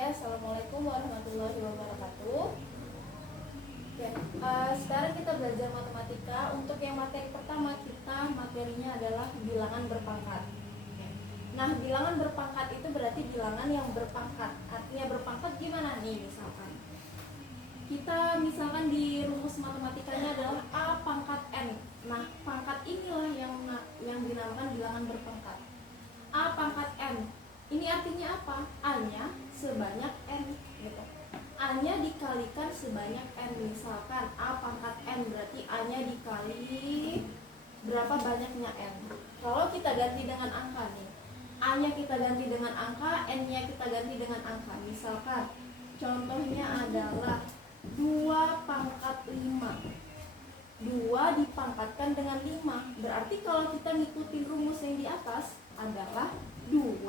Assalamualaikum warahmatullahi wabarakatuh. Oke, sekarang kita belajar matematika. Untuk yang materi pertama kita materinya adalah bilangan berpangkat. Nah, bilangan berpangkat itu berarti bilangan yang berpangkat. Artinya berpangkat gimana nih? Misalkan di rumus matematikanya adalah A pangkat N. Nah, pangkat inilah yang dinamakan bilangan berpangkat. A pangkat N. Ini artinya apa? A-nya sebanyak N gitu. A-nya dikalikan sebanyak N. Misalkan A pangkat N berarti A-nya dikali berapa banyaknya N. Kalau kita ganti dengan angka nih, A-nya kita ganti dengan angka, N-nya kita ganti dengan angka. Misalkan contohnya adalah 2 pangkat 5. 2 dipangkatkan dengan 5. Berarti kalau kita ngikutin rumus yang di atas adalah 2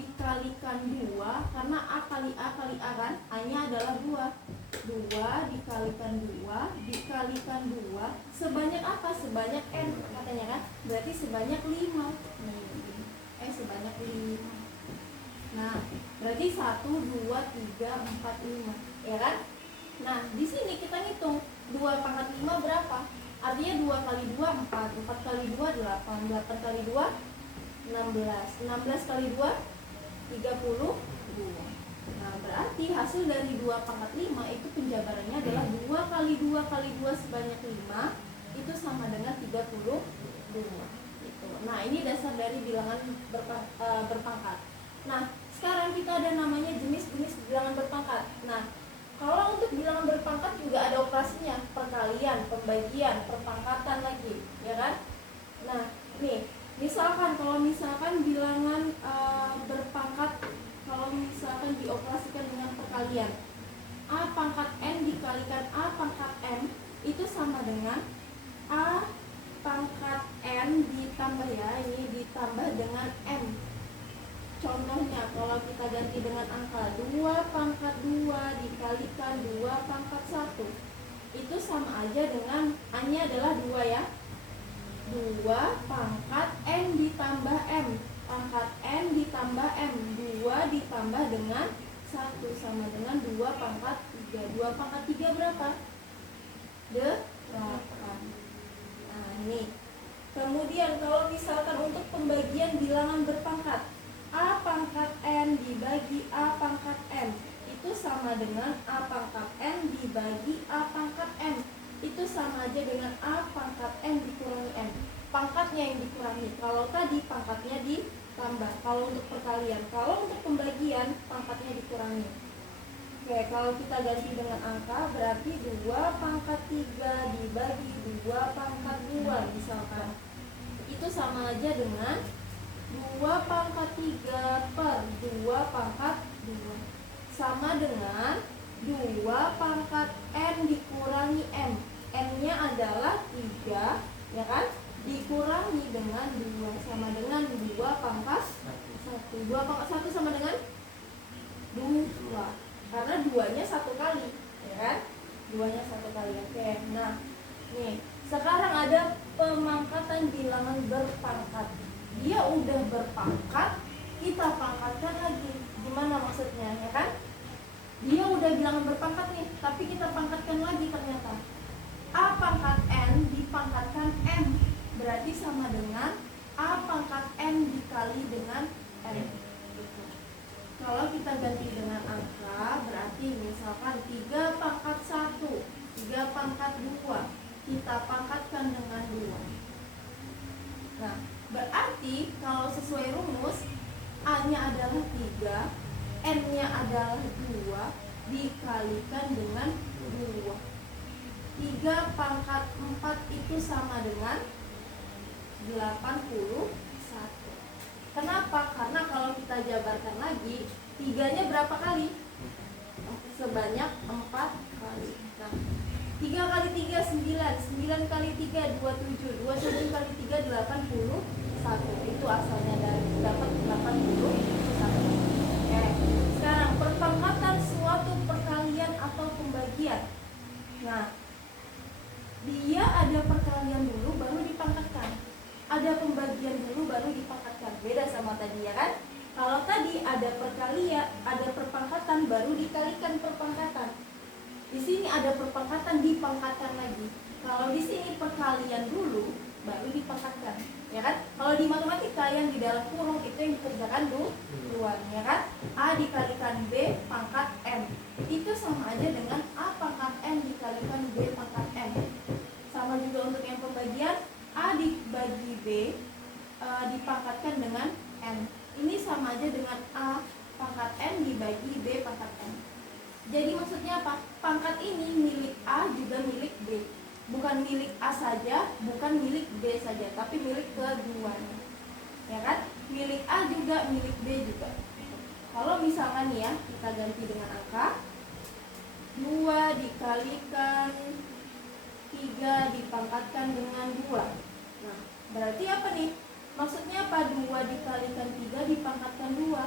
dikalikan 2, karena A kali A kali A kan, A-nya adalah 2. 2 dikalikan 2 dikalikan 2 sebanyak apa? Sebanyak N katanya kan, berarti sebanyak 5. Sebanyak 5. Nah, berarti 1, 2, 3, 4, 5, ya kan? Nah, di sini kita ngitung 2 pangkat 5 berapa? Artinya 2 kali 2 4, 4 kali 2 8, 8 kali 2 16, 16 kali 2 32. Nah, berarti hasil dari 2 pangkat 5 itu penjabarannya adalah 2 kali 2 kali 2 sebanyak 5 itu sama dengan 32 gitu. Nah, ini dasar dari bilangan berpangkat. Nah, sekarang kita ada namanya jenis-jenis bilangan berpangkat. Nah, kalau untuk bilangan berpangkat juga ada operasinya, perkalian, pembagian, perpangkatan lagi, ya kan? Nah, nih, kalau misalkan bilangan berpangkat, kalau misalkan dioperasikan dengan perkalian, A pangkat N dikalikan A pangkat M itu sama dengan A pangkat N ditambah ditambah dengan M. Contohnya kalau kita ganti dengan angka 2 pangkat 2 dikalikan 2 pangkat 1 itu sama aja dengan A-nya adalah 2 ya. 2 pangkat N ditambah M, pangkat N ditambah M, 2 ditambah dengan 1 sama dengan 2 pangkat 3. 2 pangkat 3 berapa? 8. Nah, ini. Kemudian kalau misalkan untuk pembagian bilangan berpangkat, A pangkat N dibagi A pangkat M itu sama dengan A pangkat N dibagi A pangkat M. Itu sama aja dengan A pangkat N dikurangi M. Pangkatnya yang dikurangi. Kalau tadi pangkatnya ditambah. Kalau untuk perkalian. Kalau untuk pembagian pangkatnya dikurangi. Oke, kalau kita ganti dengan angka berarti 2 pangkat 3 dibagi 2 pangkat 2 misalkan. Itu sama aja dengan 2 pangkat 3 per 2 pangkat 2 sama dengan 2 pangkat N dikurangi M. N-nya adalah 3, ya kan? Dikurangi dengan 2 sama dengan 2 pangkat 1. 2 pangkat 1 sama dengan 2. Karena 2-nya 1 kali, ya kan? 2-nya 1 kali. Oke. Nah, nih, sekarang ada pemangkatan bilangan berpangkat. Dia udah berpangkat, kita pangkatkan lagi. Gimana maksudnya, ya kan? Dia udah bilangan berpangkat nih, tapi kita pangkatkan lagi ternyata. A pangkat N dipangkatkan M, berarti sama dengan A pangkat N dikali dengan M. Kalau kita ganti dengan angka, berarti misalkan 3 pangkat 1, 3 pangkat 2, kita pangkatkan dengan 2. Nah, berarti kalau sesuai rumus, A-nya adalah 3, N-nya adalah 2, dikalikan dengan 2. 3 pangkat 4 itu sama dengan 81. Kenapa? Karena kalau kita jabarkan lagi, 3-nya berapa kali? Sebanyak 4 kali. Nah, 3 kali 3 9, 9 kali 3 27, 27 kali 3 81. Itu asalnya dari dapat 81. Oke. Sekarang perpangkatan suatu perkalian atau pembagian. Nah, dia ada perkalian dulu baru dipangkatkan. Ada pembagian dulu baru dipangkatkan. Beda sama tadi, ya kan? Kalau tadi ada perkalian, ada perpangkatan ada perpangkatan, dipangkatkan lagi. Kalau di sini perkalian dulu, baru dipangkatkan, ya kan? Kalau di matematika yang di dalam kurung itu yang dikerjakan duluan, ya kan? A dikalikan B pangkat M, itu sama aja dengan A pangkat M dikalikan B pangkat M. Sama juga untuk yang pembagian, A dibagi B dipangkatkan dengan M. Ini sama aja dengan A pangkat M dibagi B pangkat M. Jadi maksudnya apa? Pangkat ini milik A juga milik B. Bukan milik A saja, bukan milik B saja, tapi milik keduanya. Ya kan? Milik A juga, milik B juga. Kalau misalkan nih ya, kita ganti dengan angka 2 dikalikan 3 dipangkatkan dengan 2. Nah, berarti apa nih? Maksudnya apa? 2 dikalikan 3 dipangkatkan 2.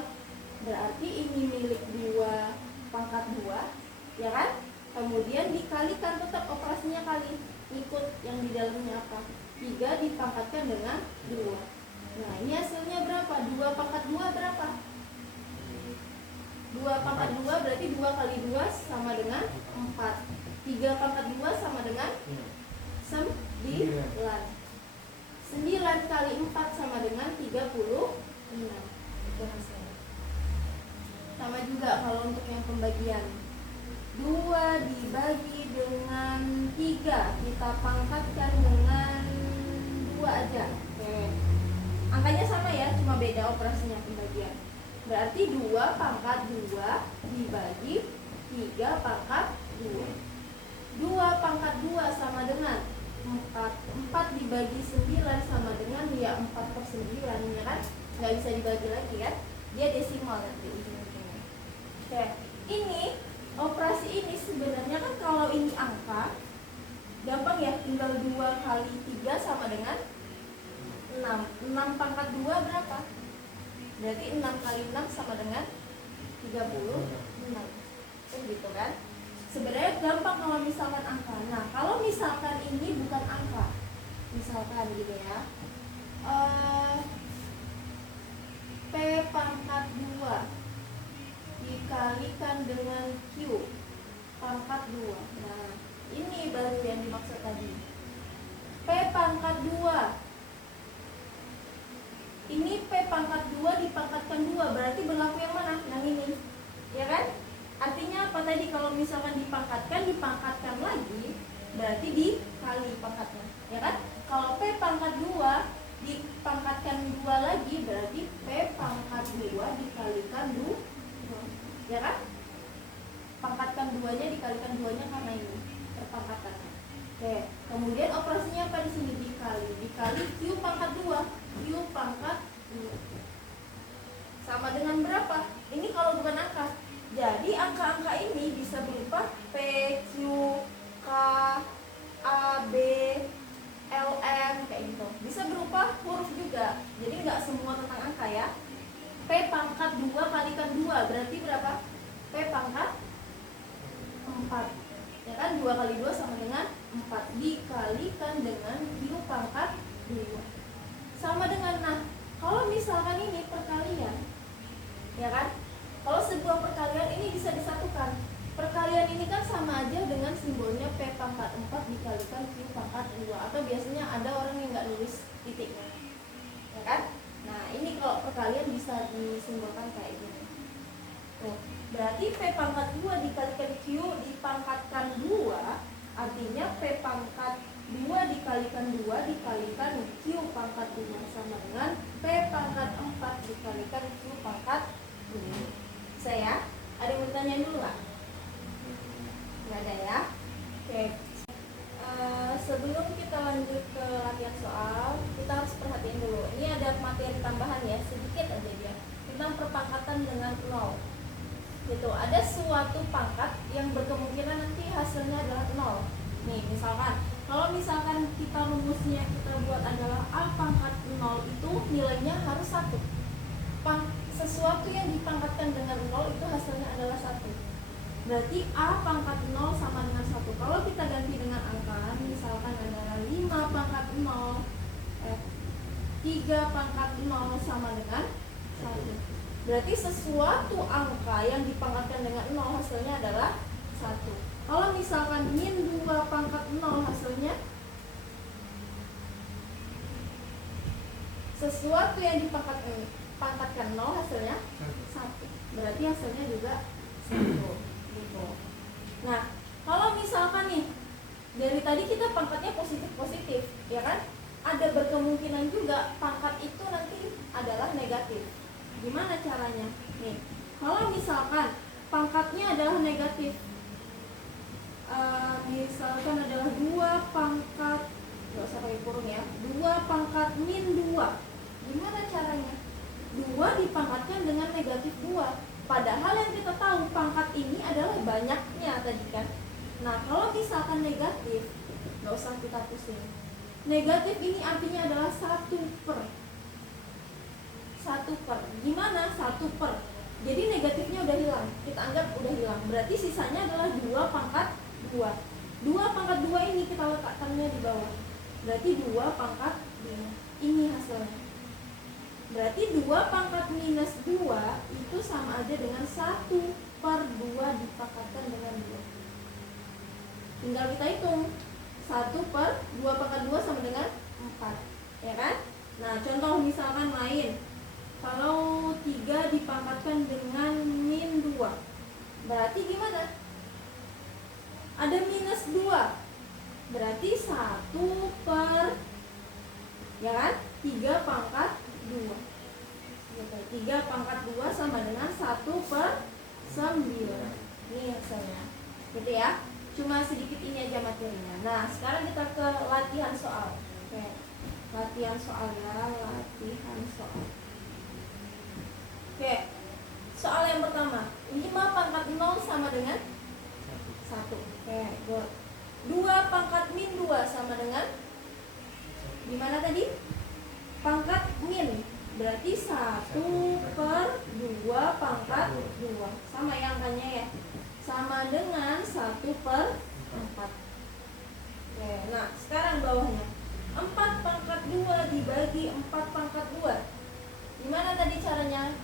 Berarti ini milik 2 pangkat 2, ya kan? Kemudian dikalikan, tetap operasinya kali, ikut yang di dalamnya apa? 3 dipangkatkan dengan 2. Nah, ini hasilnya berapa? 2 pangkat 2 berapa? 2 pangkat 2 berarti 2 kali 2 sama dengan 4. 3 pangkat 2 sama dengan 9. 9 kali 4 sama dengan 36. Itu hasilnya. Sama juga kalau untuk yang pembagian, 2 dibagi dengan 3 kita pangkatkan dengan 2 aja. Oke. Angkanya sama ya, cuma beda operasinya pembagian. Berarti 2 pangkat 2 dibagi 3 pangkat 2. 2 pangkat 2 sama dengan 4. 4 dibagi 9 sama dengan ya 4/9, ya kan? Nggak bisa dibagi lagi kan? Dia desimal nanti ujung-ujungnya. Oke, ini operasi ini sebenarnya kan kalau ini angka gampang ya, tinggal 2 kali 3 sama dengan 6. 6 pangkat 2 berapa? Berarti 6 kali 6 sama dengan 36. Gitu kan? Sebenarnya gampang kalau misalkan angka. Nah, kalau misalkan ini bukan angka, misalkan gitu ya, P pangkat 2 dikalikan dengan Q pangkat 2. Nah, ini baru yang dimaksud tadi. P pangkat 2. Ini P pangkat 2 dipangkatkan 2, berarti berlaku yang mana? Yang ini. Ya kan? Artinya apa tadi? Kalau misalkan dipangkatkan lagi, berarti dikali pangkatnya. Ya kan? Kalau P pangkat 2 dipangkatkan 2 lagi, berarti P pangkat 2 dikalikan 2. Ya kan? Pangkatkan 2-nya dikalikan 2-nya karena ini perpangkatannya. Oke, kemudian operasinya apa di sini? Dikali Q pangkat 2. Q pangkat 2 sama dengan berapa? Ini kalau bukan angka. Jadi angka-angka ini bisa berupa P, Q, K, A, B, L, M kayak gitu. Bisa berupa huruf juga. Jadi nggak semua tentang angka ya. P pangkat 2 kalikan 2 berarti berapa? P pangkat 4. Ya kan, 2 kali 2 sama dengan 4 dikalikan dengan Q pangkat 2. Sama dengan, nah, kalau misalkan ini perkalian, ya kan? Kalau sebuah perkalian ini bisa disatukan. Perkalian ini kan sama aja dengan simbolnya P pangkat 4 dikalikan Q pangkat 2. Atau biasanya ada orang yang nggak nulis titiknya, ya kan? Nah, ini kalau perkalian bisa disimbolkan kayak gini. Tuh, berarti P pangkat 2 dikalikan Q dipangkatkan 2, artinya P pangkat 2 dikalikan 2 dikalikan Q pangkat 2 sama dengan P pangkat 4 dikalikan Q pangkat 2. Saya ada yang bertanya dulu nggak? Nggak ada ya? Oke. Sebelum kita lanjut ke latihan soal, kita harus perhatiin dulu. Ini ada materi tambahan ya, sedikit aja dia, tentang perpangkatan dengan 0. Gitu, ada suatu pangkat yang berkemungkinan nanti hasilnya adalah 0. Nih, misalkan, kalau misalkan kita rumusnya kita buat adalah A pangkat 0 itu nilainya harus 1. Sesuatu yang dipangkatkan dengan 0 itu hasilnya adalah 1. Berarti A pangkat 0 sama dengan 1. Kalau kita ganti dengan angka, misalkan adalah 5 pangkat 0, 3 pangkat 0 sama dengan 1. Berarti sesuatu angka yang dipangkatkan dengan 0 hasilnya adalah 1. Kalau misalkan min 2 pangkat 0 hasilnya sesuatu yang dipangkatkan 0 hasilnya 1. Berarti hasilnya juga 1 gitu. Nah, kalau misalkan nih dari tadi kita pangkatnya positif, ya kan? Ada berkemungkinan juga pangkat itu nanti adalah negatif. Gimana caranya? Nih, kalau misalkan pangkatnya adalah negatif, misalkan adalah 2 pangkat, nggak usah pakai kurung ya, 2 pangkat min 2. Gimana caranya? 2 dipangkatkan dengan negatif 2. Padahal yang kita tahu pangkat ini adalah banyaknya tadi kan. Nah, kalau misalkan negatif, nggak usah kita pusing. Negatif ini artinya adalah 1/. Gimana 1/? Jadi negatifnya udah hilang. Kita anggap udah hilang. Berarti sisanya adalah 2 pangkat 2. 2 pangkat 2 ini kita letakkannya di bawah. Berarti 2 pangkat 2. Ini hasilnya. Berarti 2 pangkat minus 2 itu sama aja dengan 1/2 dipangkatkan dengan 2. Tinggal kita hitung. 1/2 pangkat 2 sama dengan 4. Ya kan? Nah, contoh misalkan lain. Kalau 3 dipangkatkan dengan min 2. Berarti gimana? Ada minus 2. Berarti 1/, ya kan? 3 pangkat 2. 3 pangkat 2 sama dengan 1/9. Ini hasilnya. Gitu ya. Cuma sedikit ini aja materinya. Nah, sekarang kita ke latihan soal. Oke. Latihan soal ya, latihan soal. Oke. Soal yang pertama. 5 pangkat 0 sama dengan 1. Oke, good. 2 pangkat min 2 sama dengan gimana tadi? Pangkat min. Berarti 1/2 pangkat 2. Sama ya angkanya ya. Sama dengan 1/4. Oke, nah sekarang bawahnya 4 pangkat 2 dibagi 4 pangkat 2. Gimana tadi caranya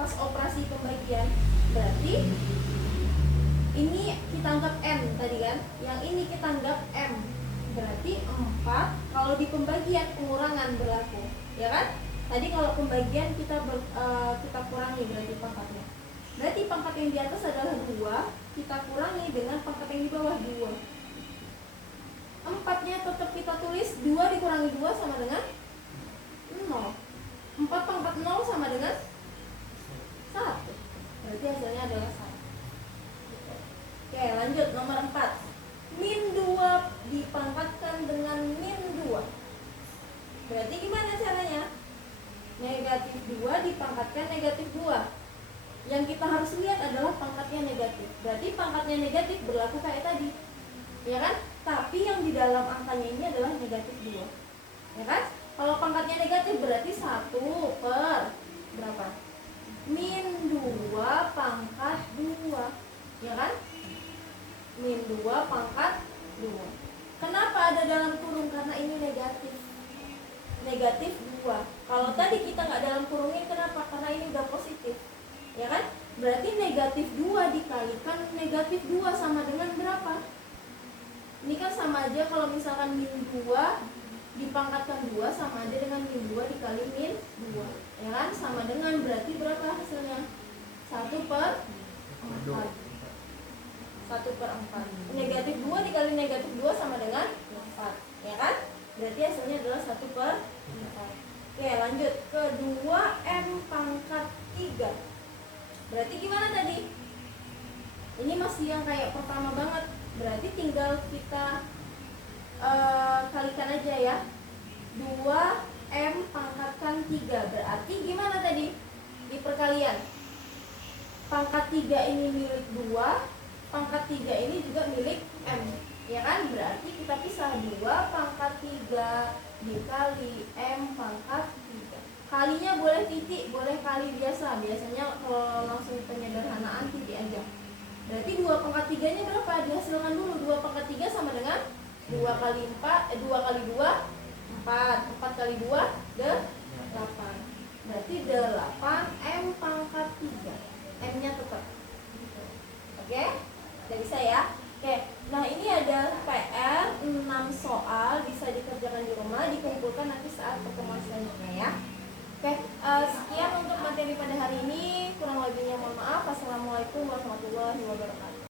pas operasi pembagian? Berarti ini kita anggap M tadi kan, yang ini kita anggap M. Berarti 4 kalau di pembagian pengurangan berlaku, ya kan? Tadi kalau pembagian kita kurangi berarti pangkatnya. Berarti pangkat yang di atas adalah 2, kita kurangi dengan pangkat yang di bawah 2. 4-nya tetap kita tulis, 2 dikurangi 2 sama dengan 0. 4 pangkat 0 sama dengan 1. Berarti hasilnya adalah 1. Oke, lanjut nomor 4. Min 2 dipangkatkan dengan min 2. Berarti gimana caranya? Negatif 2 dipangkatkan negatif 2. Yang kita harus lihat adalah pangkatnya negatif. Berarti pangkatnya negatif berlaku kayak tadi, ya kan? Tapi yang di dalam angkanya ini adalah negatif 2, ya kan? Kalau pangkatnya negatif berarti 1/, berapa? Min 2 pangkat 2, ya kan? Min 2 pangkat 2. Kenapa ada dalam kurung? Karena ini negatif. Negatif 2. Kalau tadi kita nggak dalam kurungin, kenapa? Karena ini udah positif, ya kan? Berarti negatif 2 dikalikan negatif 2 sama dengan berapa? Ini kan sama aja kalau misalkan min 2 dipangkatkan 2 sama aja dengan min 2 dikali min 2, ya kan? Sama dengan berarti berapa hasilnya? 1/4. 1/4. Negatif 2 dikali negatif 2 sama dengan 4, ya kan? Berarti hasilnya adalah 1/4. Oke, lanjut ke 2M pangkat 3. Berarti gimana tadi? Ini masih yang kayak pertama banget. Berarti tinggal kita kalikan aja ya. 2M pangkatkan 3. Berarti gimana tadi? Di perkalian. Pangkat 3 ini milik 2, pangkat 3 ini juga milik M, ya kan? Berarti kita pisah. 2 pangkat 3 dikali M pangkat 3. Kalinya boleh titik, boleh kali biasa. Biasanya kalau langsung penyederhanaan titik aja. Berarti 2 pangkat 3 nya berapa? Dihasilkan dulu. 2 pangkat 3 sama dengan 2 kali 2, 4 kali 2, 8. Berarti 8 M pangkat 3. M nya tetap. Oke? Udah bisa ya? Oke, nah ini ada PR 6 soal, bisa dikerjakan di rumah, dikumpulkan nanti saat pertemuan selanjutnya ya. Oke, sekian untuk materi pada hari ini. Kurang lebihnya mohon maaf. Assalamualaikum warahmatullahi wabarakatuh.